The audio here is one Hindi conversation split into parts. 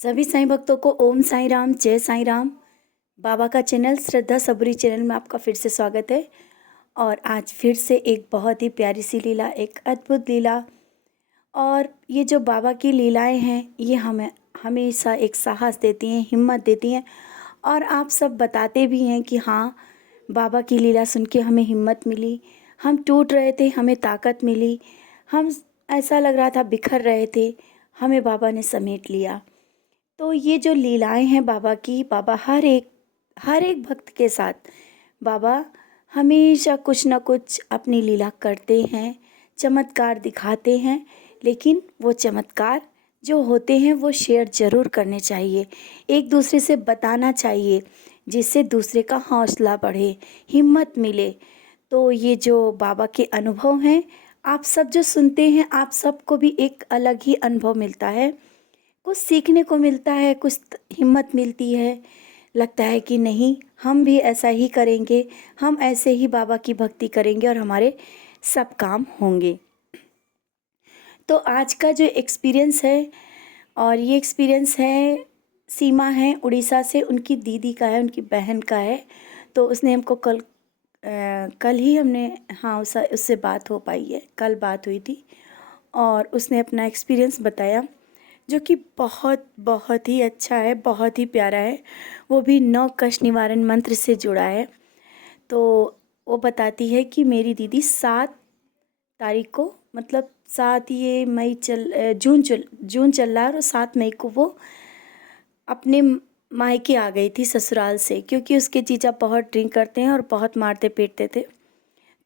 सभी साईं भक्तों को ओम साईं राम, जय साईं राम। बाबा का चैनल श्रद्धा सबुरी चैनल में आपका फिर से स्वागत है। और आज फिर से एक बहुत ही प्यारी सी लीला, एक अद्भुत लीला। और ये जो बाबा की लीलाएं हैं, ये हमें हमेशा एक साहस देती हैं, हिम्मत देती हैं। और आप सब बताते भी हैं कि हाँ, बाबा की लीला सुन के हमें हिम्मत मिली, हम टूट रहे थे, हमें ताकत मिली, हम ऐसा लग रहा था बिखर रहे थे, हमें बाबा ने समेट लिया। तो ये जो लीलाएं हैं बाबा की, बाबा हर एक भक्त के साथ बाबा हमेशा कुछ ना कुछ अपनी लीला करते हैं, चमत्कार दिखाते हैं। लेकिन वो चमत्कार जो होते हैं वो शेयर ज़रूर करने चाहिए, एक दूसरे से बताना चाहिए, जिससे दूसरे का हौसला बढ़े, हिम्मत मिले। तो ये जो बाबा के अनुभव हैं, आप सब जो सुनते हैं, आप सबको भी एक अलग ही अनुभव मिलता है, कुछ सीखने को मिलता है, कुछ हिम्मत मिलती है। लगता है कि नहीं, हम भी ऐसा ही करेंगे, हम ऐसे ही बाबा की भक्ति करेंगे और हमारे सब काम होंगे। तो आज का जो एक्सपीरियंस है, और ये एक्सपीरियंस है, सीमा है उड़ीसा से, उनकी दीदी का है, उनकी बहन का है। तो उसने हमको कल ही हमने, हाँ, उससे बात हो पाई है, कल बात हुई थी। और उसने अपना एक्सपीरियंस बताया, जो कि बहुत बहुत ही अच्छा है, बहुत ही प्यारा है। वो भी 9 कष्ट निवारण मंत्र से जुड़ा है। तो वो बताती है कि मेरी दीदी 7 तारीख को, मतलब 7 ये मई जून चल रहा है, और 7 मई को वो अपने मायके आ गई थी ससुराल से, क्योंकि उसके जीजा बहुत ड्रिंक करते हैं और बहुत मारते पीटते थे।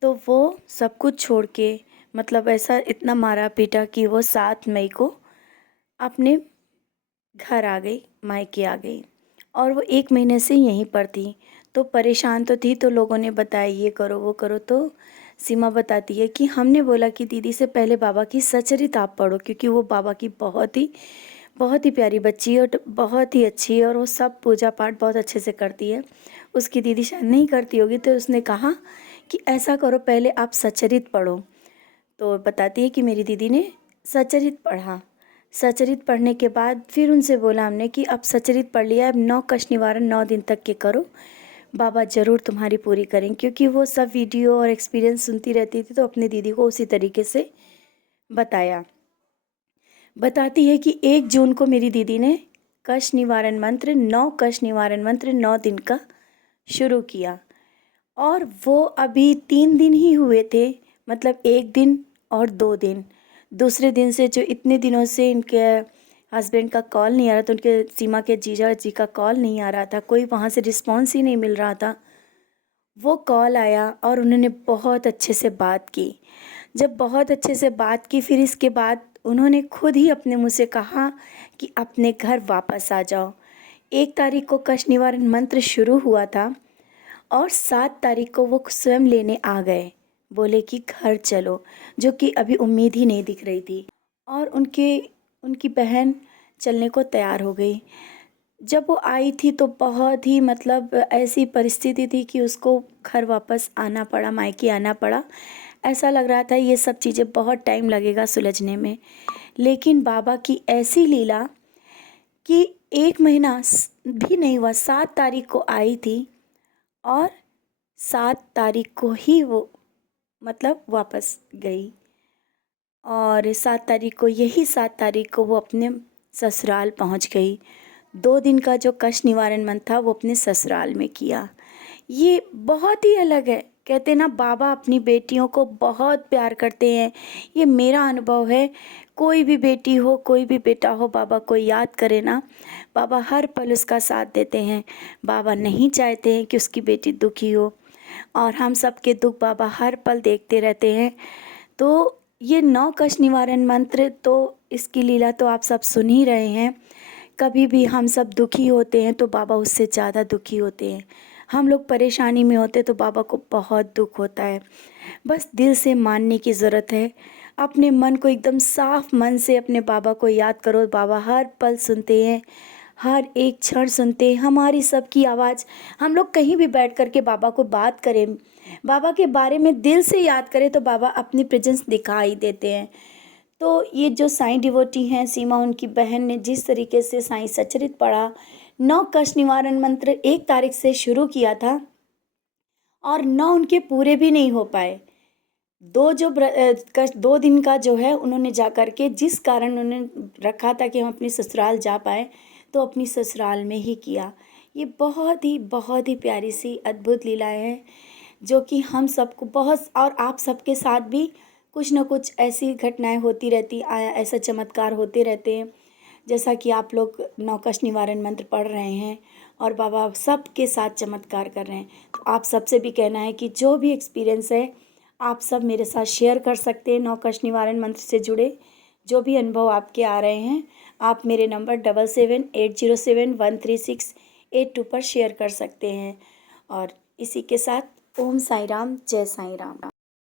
तो वो सब कुछ छोड़ के, मतलब ऐसा इतना मारा पीटा कि वो 7 मई को अपने घर आ गई, मायके आ गई। और वो 1 महीने से यहीं पर थी। तो परेशान तो थी, तो लोगों ने बताया ये करो वो करो। तो सीमा बताती है कि हमने बोला कि दीदी से पहले बाबा की सचरित आप पढ़ो, क्योंकि वो बाबा की बहुत ही प्यारी बच्ची है और बहुत ही अच्छी है, और वो सब पूजा पाठ बहुत अच्छे से करती है। उसकी दीदी शायद नहीं करती होगी, तो उसने कहा कि ऐसा करो, पहले आप सचरित पढ़ो। तो बताती है कि मेरी दीदी ने सचरित पढ़ा। सचरित पढ़ने के बाद फिर उनसे बोला हमने कि अब सचरित पढ़ लिया, अब 9 कष्ट निवारण 9 दिन तक के करो, बाबा ज़रूर तुम्हारी पूरी करें। क्योंकि वो सब वीडियो और एक्सपीरियंस सुनती रहती थी, तो अपनी दीदी को उसी तरीके से बताया। बताती है कि 1 जून को मेरी दीदी ने कष्ट निवारण मंत्र 9 कष्ट निवारण मंत्र 9 दिन का शुरू किया। और वो अभी 3 दिन ही हुए थे, मतलब 1 दिन और 2 दिन। दूसरे दिन से जो इतने दिनों से इनके हस्बैंड का कॉल नहीं आ रहा था, उनके सीमा के जीजा जी का कॉल नहीं आ रहा था, कोई वहाँ से रिस्पॉन्स ही नहीं मिल रहा था, वो कॉल आया और उन्होंने बहुत अच्छे से बात की। जब बहुत अच्छे से बात की, फिर इसके बाद उन्होंने खुद ही अपने मुँह से कहा कि अपने घर वापस आ जाओ। 1 तारीख को कष्ट निवारण मंत्र शुरू हुआ था, और 7 तारीख को वो स्वयं लेने आ गए, बोले कि घर चलो, जो कि अभी उम्मीद ही नहीं दिख रही थी। और उनकी बहन चलने को तैयार हो गई। जब वो आई थी तो बहुत ही, मतलब ऐसी परिस्थिति थी कि उसको घर वापस आना पड़ा, मायके आना पड़ा। ऐसा लग रहा था ये सब चीज़ें बहुत टाइम लगेगा सुलझने में। लेकिन बाबा की ऐसी लीला कि 1 महीना भी नहीं हुआ, 7 तारीख को आई थी, और 7 तारीख को ही वो, मतलब वापस गई। और 7 तारीख को, यही 7 तारीख को वो अपने ससुराल पहुंच गई। 2 दिन का जो कष्ट निवारण मंत्र था वो अपने ससुराल में किया। ये बहुत ही अलग है। कहते ना, बाबा अपनी बेटियों को बहुत प्यार करते हैं, ये मेरा अनुभव है। कोई भी बेटी हो, कोई भी बेटा हो, बाबा को याद करे ना, बाबा हर पल उसका साथ देते हैं। बाबा नहीं चाहते हैं कि उसकी बेटी दुखी हो, और हम सबके दुख बाबा हर पल देखते रहते हैं। तो ये 9 कष्ट निवारण मंत्र, तो इसकी लीला तो आप सब सुन ही रहे हैं। कभी भी हम सब दुखी होते हैं तो बाबा उससे ज़्यादा दुखी होते हैं। हम लोग परेशानी में होते तो बाबा को बहुत दुख होता है। बस दिल से मानने की ज़रूरत है। अपने मन को एकदम साफ मन से अपने बाबा को याद करो। बाबा हर पल सुनते हैं, हर एक क्षण सुनते हैं हमारी सबकी आवाज़। हम लोग कहीं भी बैठ कर के बाबा को बात करें, बाबा के बारे में दिल से याद करें, तो बाबा अपनी प्रेजेंस दिखाई देते हैं। तो ये जो साईं डिवोटी हैं, सीमा उनकी बहन ने जिस तरीके से साईं सच्चरित पढ़ा, 9 कष्ट निवारण मंत्र 1 तारीख से शुरू किया था और 9 उनके पूरे भी नहीं हो पाए। 2 दिन का जो है उन्होंने जा कर के, जिस कारण उन्होंने रखा था कि हम अपनी ससुराल जा पाएँ, तो अपनी ससुराल में ही किया। ये बहुत ही प्यारी सी अद्भुत लीलाएँ हैं, जो कि हम सबको बहुत, और आप सबके साथ भी कुछ न कुछ ऐसी घटनाएँ होती रहती, ऐसा चमत्कार होते रहते हैं। जैसा कि आप लोग 9 कष्ट निवारण मंत्र पढ़ रहे हैं और बाबा सबके साथ चमत्कार कर रहे हैं। तो आप सबसे भी कहना है कि जो भी एक्सपीरियंस है, आप सब मेरे साथ शेयर कर सकते हैं। 9 कष्ट निवारण मंत्र से जुड़े जो भी अनुभव आपके आ रहे हैं, आप मेरे नंबर 7780713682 पर शेयर कर सकते हैं। और इसी के साथ ओम साई राम, जय साई राम।